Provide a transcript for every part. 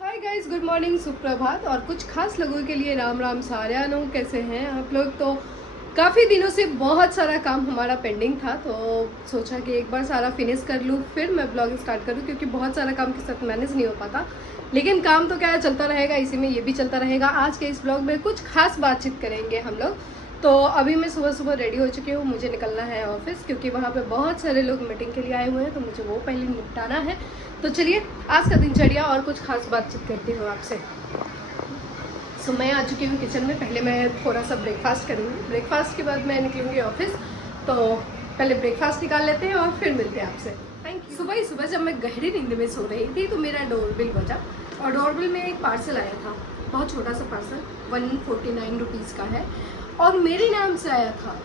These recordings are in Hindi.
हाय गाइस, गुड मॉर्निंग, सुप्रभात और कुछ खास लोगों के लिए राम राम सारियानो। कैसे हैं आप लोग? तो काफ़ी दिनों से बहुत सारा काम हमारा पेंडिंग था, तो सोचा कि एक बार सारा फिनिश कर लूँ फिर मैं ब्लॉग स्टार्ट करूँ, क्योंकि बहुत सारा काम के साथ मैनेज नहीं हो पाता। लेकिन काम तो क्या है, चलता रहेगा, इसी में ये भी चलता रहेगा। आज के इस ब्लॉग में कुछ खास बातचीत करेंगे हम लोग। तो अभी मैं सुबह सुबह रेडी हो चुकी हूँ, मुझे निकलना है ऑफिस, क्योंकि वहाँ पे बहुत सारे लोग मीटिंग के लिए आए हुए हैं, तो मुझे वो पहले निपटाना है। तो चलिए आज का दिनचर्या और कुछ खास बातचीत करती हूँ आपसे। सो मैं आ चुकी हूँ किचन में। पहले मैं थोड़ा सा ब्रेकफास्ट करूँगी, ब्रेकफास्ट के बाद मैं निकलूँगी ऑफिस। तो पहले ब्रेकफास्ट निकाल लेते हैं और फिर मिलते हैं आपसे। Thank you. सुबह ही सुबह जब मैं गहरी नींद में सो रही थी तो मेरा डोरबेल बजा, और डोरबेल में एक पार्सल आया था, बहुत छोटा सा पार्सल, 149 रुपीज़ का है, और मेरे नाम से आया था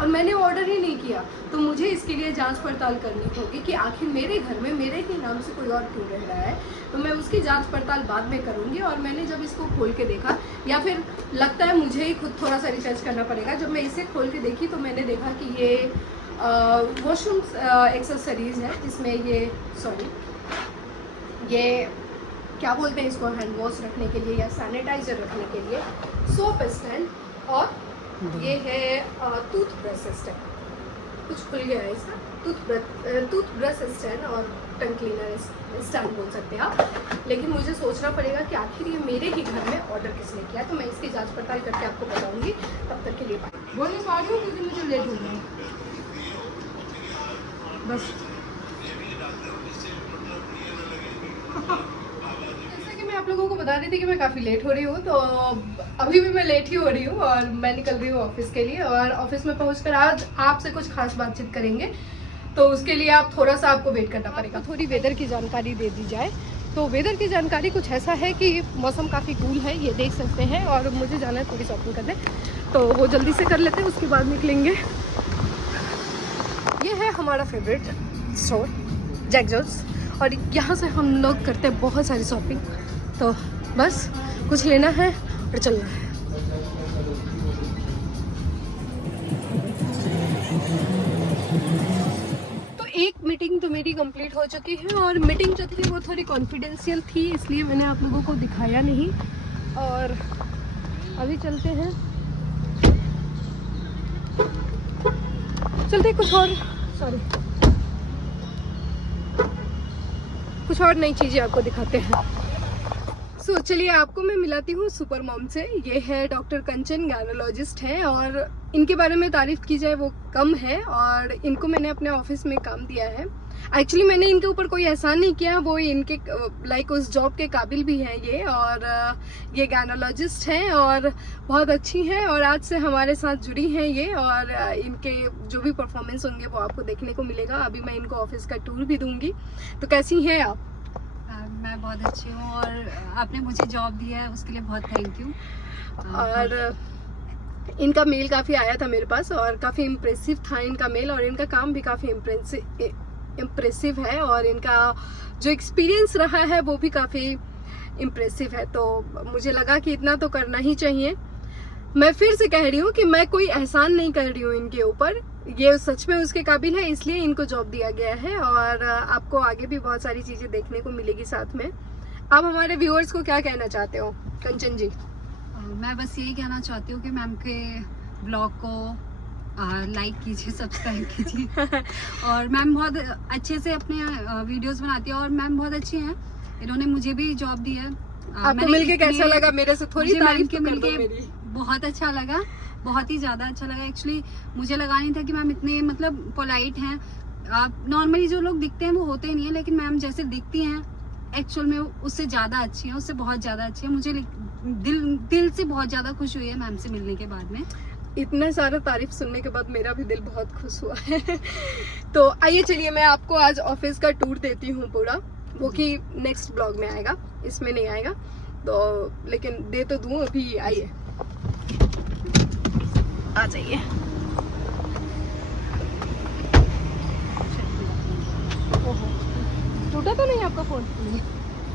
और मैंने ऑर्डर ही नहीं किया। तो मुझे इसके लिए जांच पड़ताल करनी होगी कि आखिर मेरे घर में मेरे ही नाम से कोई और क्यों रह रहा है। तो मैं उसकी जांच पड़ताल बाद में करूंगी। और मैंने जब इसको खोल के देखा, या फिर लगता है मुझे ही खुद थोड़ा सा रिसर्च करना पड़ेगा, जब मैं इसे खोल के देखी तो मैंने देखा कि ये वॉशरूम एक्सेसरीज़ है, जिसमें ये क्या बोलते हैं इसको, हैंड वॉश रखने के लिए या सैनिटाइजर रखने के लिए, सोप स्टैंड, और ये है टूथब्रश स्टैंड। कुछ खुल गया है इसका, टूथब्रश स्टैंड और टंग क्लीनर स्टैंड बोल सकते हैं आप। लेकिन मुझे सोचना पड़ेगा कि आखिर ये मेरे ही घर में ऑर्डर किसने किया। तो मैं इसकी जांच पड़ताल करके आपको बताऊंगी। तब तक के लिए बोलने पा रही हूँ क्योंकि मुझे लेट हो गया बस। आप लोगों को बता रही थी कि मैं काफ़ी लेट हो रही हूँ, तो अभी भी मैं लेट ही हो रही हूँ और मैं निकल रही हूँ ऑफिस के लिए। और ऑफिस में पहुँचकर आज आपसे कुछ खास बातचीत करेंगे, तो उसके लिए आप थोड़ा सा आपको वेट करना पड़ेगा। थोड़ी वेदर की जानकारी दे दी जाए तो वेदर की जानकारी कुछ ऐसा है कि मौसम काफ़ी कूल है, ये देख सकते हैं। और मुझे जाना है थोड़ी शॉपिंग करने, तो वो जल्दी से कर लेते हैं, उसके बाद निकलेंगे। ये है हमारा फेवरेट स्टोर जैक जॉन्स, और यहाँ से हम लोग करते हैं बहुत सारी शॉपिंग। तो बस कुछ लेना है और चलना है। तो एक मीटिंग तो मेरी कंप्लीट हो चुकी है, और मीटिंग जो थी वो थोड़ी कॉन्फिडेंशियल थी, इसलिए मैंने आप लोगों को दिखाया नहीं। और अभी चलते हैं, कुछ और नई चीज़ें आपको दिखाते हैं। सो चलिए आपको मैं मिलाती हूँ सुपर मॉम से। ये है डॉक्टर कंचन, गायनोलॉजिस्ट हैं, और इनके बारे में तारीफ की जाए वो कम है। और इनको मैंने अपने ऑफिस में काम दिया है। एक्चुअली मैंने इनके ऊपर कोई एहसान नहीं किया, वो इनके लाइक उस जॉब के काबिल भी हैं ये। और ये गायनोलॉजिस्ट हैं और बहुत अच्छी हैं, और आज से हमारे साथ जुड़ी हैं ये। और इनके जो भी परफॉर्मेंस होंगे वो आपको देखने को मिलेगा। अभी मैं इनको ऑफिस का टूर भी दूंगी। तो कैसी हैं आप? मैं बहुत अच्छी हूँ, और आपने मुझे जॉब दिया है उसके लिए बहुत थैंक यू। और इनका मेल काफ़ी आया था मेरे पास, और काफ़ी इम्प्रेसिव था इनका मेल, और इनका काम भी काफ़ी इम्प्रेसिव है, और इनका जो एक्सपीरियंस रहा है वो भी काफ़ी इम्प्रेसिव है। तो मुझे लगा कि इतना तो करना ही चाहिए। मैं फिर से कह रही हूँ कि मैं कोई एहसान नहीं कर रही हूँ इनके ऊपर, ये सच में उसके काबिल है, इसलिए इनको जॉब दिया गया है। और आपको आगे भी बहुत सारी चीज़ें देखने को मिलेगी साथ में। आप हमारे व्यूअर्स को क्या कहना चाहते हो कंचन जी? मैं बस यही कहना चाहती हूँ कि मैम के ब्लॉग को लाइक कीजिए, सब्सक्राइब कीजिए। और मैम बहुत अच्छे से अपने वीडियोस बनाती है, और मैम बहुत अच्छी हैं। इन्होंने मुझे भी जॉब दी है। आपको मिलके कैसा लगा? मेरे से थोड़ी तारीफ तो कर दो मेरी। बहुत अच्छा लगा, बहुत ही ज़्यादा अच्छा लगा। एक्चुअली मुझे लगा नहीं था कि मैम इतने मतलब पोलाइट हैं। नॉर्मली जो लोग दिखते हैं वो होते ही नहीं है, लेकिन मैम जैसे दिखती हैं एक्चुअल में उससे ज़्यादा अच्छी है, उससे बहुत ज़्यादा अच्छी है। मुझे दिल से बहुत ज़्यादा खुश हुई है मैम से मिलने के बाद में। इतने सारे तारीफ सुनने के बाद मेरा भी दिल बहुत खुश हुआ है। तो आइए चलिए मैं आपको आज ऑफिस का टूर देती हूँ पूरा, वो कि नेक्स्ट ब्लॉग में आएगा, इसमें नहीं आएगा। तो लेकिन दे तो दूँ अभी। आइए आ जाइए। टूटा तो नहीं आपका फोन?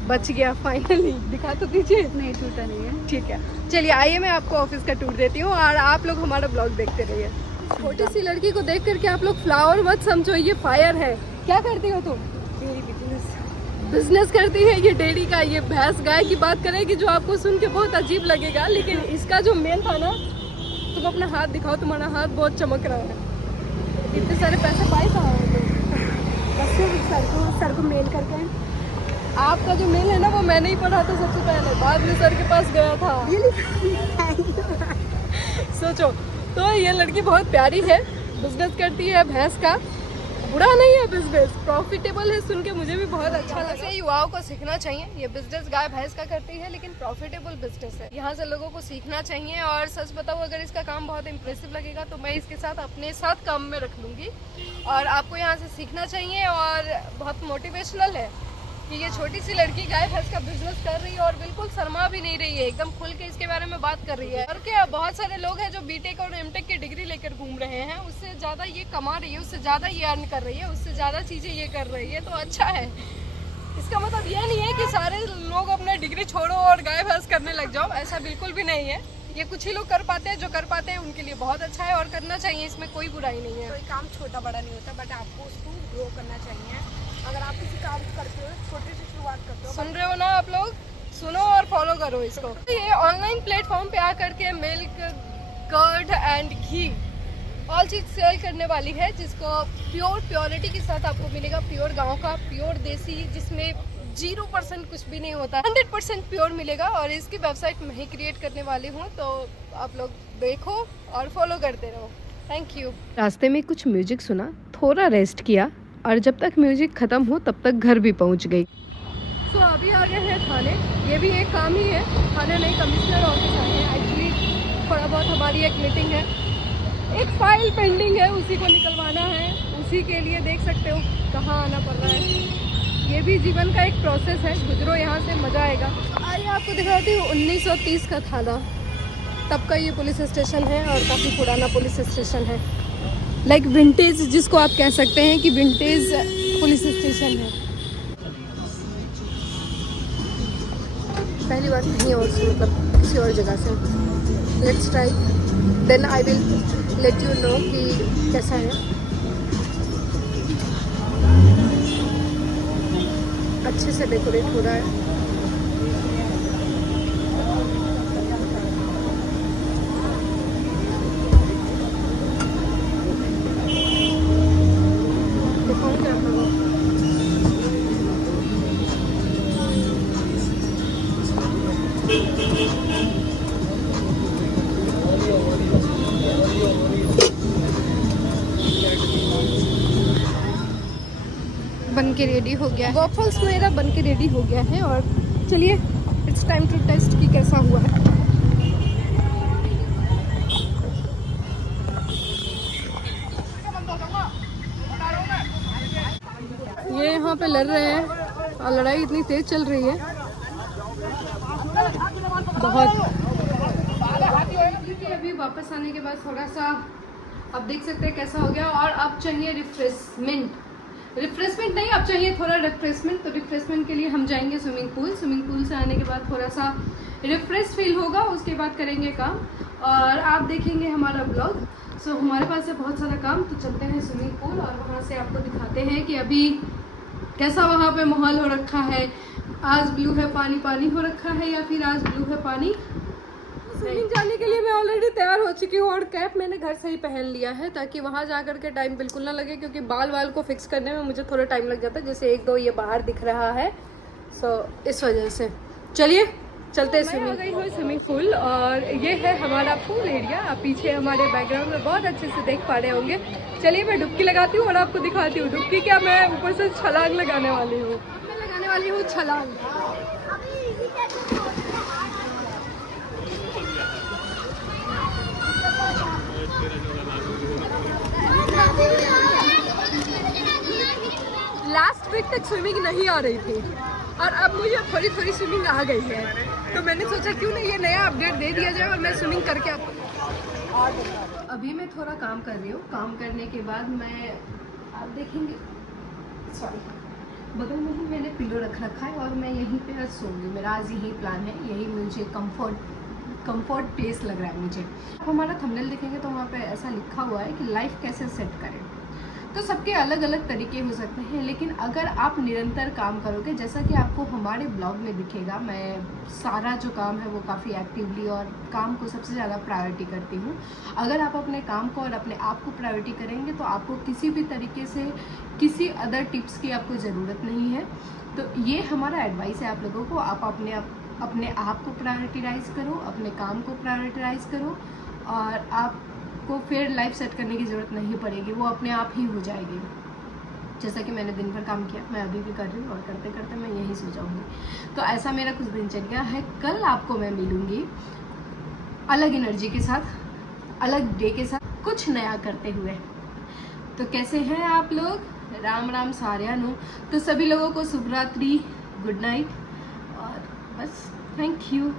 बच गया फाइनली। दिखा तो दीजिए। नहीं टूटा नहीं है। ठीक है, चलिए आइए मैं आपको ऑफिस का टूर देती हूँ, और आप लोग हमारा ब्लॉग देखते रहिए। छोटी सी लड़की को देख करके आप लोग फ्लावर मत समझो, ये फायर है। क्या करती हो तुम? मेरी बिजनेस बिजनेस करती है ये डेयरी का। ये भैंस गाय की बात करें कि जो आपको सुन के बहुत अजीब लगेगा, लेकिन इसका जो मेल था ना, तुम अपना हाथ दिखाओ, तुम्हारा हाथ बहुत चमक रहा है। इतने सारे पैसे पाए कहाँ सर को मेल करके। आपका जो मेल है ना वो मैंने ही पढ़ा था सबसे पहले, बाद में सर के पास गया था। सोचो, तो ये लड़की बहुत प्यारी है, बिजनेस करती है भैंस का। बुरा नहीं है बिजनेस, प्रॉफिटेबल है। सुन के मुझे भी बहुत अच्छा लगा। ऐसे युवाओं को सीखना चाहिए। ये बिजनेस गाय भैंस का करती है, लेकिन प्रॉफिटेबल बिजनेस है। यहाँ से लोगों को सीखना चाहिए। और सच बताऊँ, अगर इसका काम बहुत इंप्रेसिव लगेगा तो मैं इसके साथ अपने साथ काम में रख लूँगी। और आपको यहाँ से सीखना चाहिए। और बहुत मोटिवेशनल है कि ये छोटी सी लड़की गाय भैंस का बिजनेस कर रही है और बिल्कुल शर्मा भी नहीं रही है, एकदम खुल के इसके बारे में बात कर रही है। और क्या, बहुत सारे लोग हैं जो बीटेक और एमटेक की डिग्री लेकर घूम रहे हैं, उससे ज़्यादा ये कमा रही है, उससे ज़्यादा ये अर्न कर रही है, उससे ज़्यादा चीज़ें ये कर रही है, तो अच्छा है। इसका मतलब ये नहीं है कि सारे लोग अपना डिग्री छोड़ो और गाय भैंस करने लग जाओ, ऐसा बिल्कुल भी नहीं है। ये कुछ ही लोग कर पाते हैं, जो कर पाते हैं उनके लिए बहुत अच्छा है और करना चाहिए, इसमें कोई बुराई नहीं है। कोई काम छोटा बड़ा नहीं होता, बट आपको उसको ग्रो करना चाहिए। अगर आप किसी काम करते हो, छोटे से शुरुआत करते हो। सुन रहे हो ना आप लोग, सुनो और फॉलो करो इसको। ये ऑनलाइन प्लेटफॉर्म पे आकर के milk, curd and ghee all चीज सेल करने वाली है, जिसको प्योरिटी के साथ आपको मिलेगा। प्योर गांव का, प्योर देसी, जिसमें 0% कुछ भी नहीं होता, 100% प्योर मिलेगा। और इसकी वेबसाइट मैं ही क्रिएट करने वाली हूँ, तो आप लोग देखो और फॉलो करते रहो। Thank you. रास्ते में कुछ म्यूजिक सुना, थोड़ा रेस्ट किया, और जब तक म्यूजिक ख़त्म हो तब तक घर भी पहुंच गई। सो अभी आ गए हैं थाने। ये भी एक काम ही है, थाने नहीं, कमिश्नर ऑफिस आए हैं। एक्चुअली थोड़ा बहुत हमारी एक मीटिंग है, एक फाइल पेंडिंग है, उसी को निकलवाना है। उसी के लिए देख सकते हो कहाँ आना पड़ रहा है। ये भी जीवन का एक प्रोसेस है, गुजरो यहाँ से, मज़ा आएगा। आइए आपको दिखाती हूँ 1930 का थाना, तब का ये पुलिस स्टेशन है और काफ़ी पुराना पुलिस स्टेशन है। लाइक विंटेज, जिसको आप कह सकते हैं कि विंटेज पुलिस स्टेशन है। पहली बार कहीं और से, मतलब किसी और जगह से। Let's try, then I will let you know कि कैसा है। अच्छे से डेकोरेट हो रहा है। बन के रेडी हो गया है। वॉफल्स मेरा बन के रेडी हो गया है। और चलिए, इट्स टाइम टू टेस्ट कि कैसा हुआ है। ये यहाँ पे लड़ रहे हैं और लड़ाई इतनी तेज चल रही है बहुत। अभी वापस आने के बाद थोड़ा सा अब देख सकते हैं कैसा हो गया। और अब चाहिए रिफ्रेशमेंट नहीं, अब चाहिए थोड़ा रिफ्रेशमेंट। तो रिफ्रेशमेंट के लिए हम जाएंगे स्विमिंग पूल से आने के बाद थोड़ा सा रिफ्रेश फील होगा, उसके बाद करेंगे काम और आप देखेंगे हमारा ब्लॉग। सो हमारे पास है बहुत सारा काम, तो चलते हैं स्विमिंग पूल और वहाँ से आपको दिखाते हैं कि अभी कैसा वहाँ पे माहौल हो रखा है। आज ब्लू है पानी पानी हो रखा है या फिर आज ब्लू है पानी। स्विमिंग जाने के लिए मैं ऑलरेडी तैयार हो चुकी हूँ और कैप मैंने घर से ही पहन लिया है, ताकि वहाँ जा कर के टाइम बिल्कुल ना लगे, क्योंकि बाल को फिक्स करने में मुझे थोड़ा टाइम लग जाता है। जैसे 1-2 ये बाहर दिख रहा है, सो इस वजह से। चलिए चलते हैं स्विमिंग। मैं आ गई हूँ स्विमिंग पूल और ये है हमारा पूल एरिया। आप पीछे हमारे बैकग्राउंड में बहुत अच्छे से देख पा रहे होंगे। चलिए मैं डुबकी लगाती हूँ और आपको दिखाती हूँ। डुबकी क्या, मैं ऊपर से छलांग लगाने वाली हूँ। मैं लगाने वाली हूँ छलांग। लास्ट वीक तक स्विमिंग नहीं आ रही थी और अब मुझे थोड़ी थोड़ी स्विमिंग आ गई है, तो मैंने सोचा क्यों नहीं ये नया अपडेट दे दिया जाए और मैं स्विमिंग करके आपको। अभी मैं थोड़ा काम कर रही हूँ। काम करने के बाद मैं, आप देखेंगे, सॉरी, बगल में ही मैंने पिलो रख रखा है और मैं यहीं पे आज सोऊंगी। मेरा आज यही प्लान है, यही मुझे कंफर्ट प्लेस लग रहा है मुझे। आप हमारा थंबनेल देखेंगे तो वहाँ पे ऐसा लिखा हुआ है कि लाइफ कैसे सेट करें। तो सबके अलग अलग तरीके हो सकते हैं, लेकिन अगर आप निरंतर काम करोगे, जैसा कि आपको हमारे ब्लॉग में दिखेगा, मैं सारा जो काम है वो काफ़ी एक्टिवली और काम को सबसे ज़्यादा प्रायोरिटी करती हूँ। अगर आप अपने काम को और अपने आप को प्रायोरिटी करेंगे तो आपको किसी भी तरीके से किसी अदर टिप्स की आपको ज़रूरत नहीं है। तो ये हमारा एडवाइस है आप लोगों को, आप अपने आप को प्रायोरिटाइज़ करो, अपने काम को प्रायोरिटाइज़ करो, और आपको फिर लाइफ सेट करने की ज़रूरत नहीं पड़ेगी, वो अपने आप ही हो जाएगी। जैसा कि मैंने दिन भर काम किया, मैं अभी भी कर रही हूँ और करते करते मैं यहीं सो जाऊँगी। तो ऐसा मेरा कुछ दिनचर्या है। कल आपको मैं मिलूँगी अलग एनर्जी के साथ, अलग डे के साथ, कुछ नया करते हुए। तो कैसे हैं आप लोग? राम राम साਰਿਆਂ ਨੂੰ। तो सभी लोगों को शुभ रात्रि, गुड नाइट, और बस थैंक यू।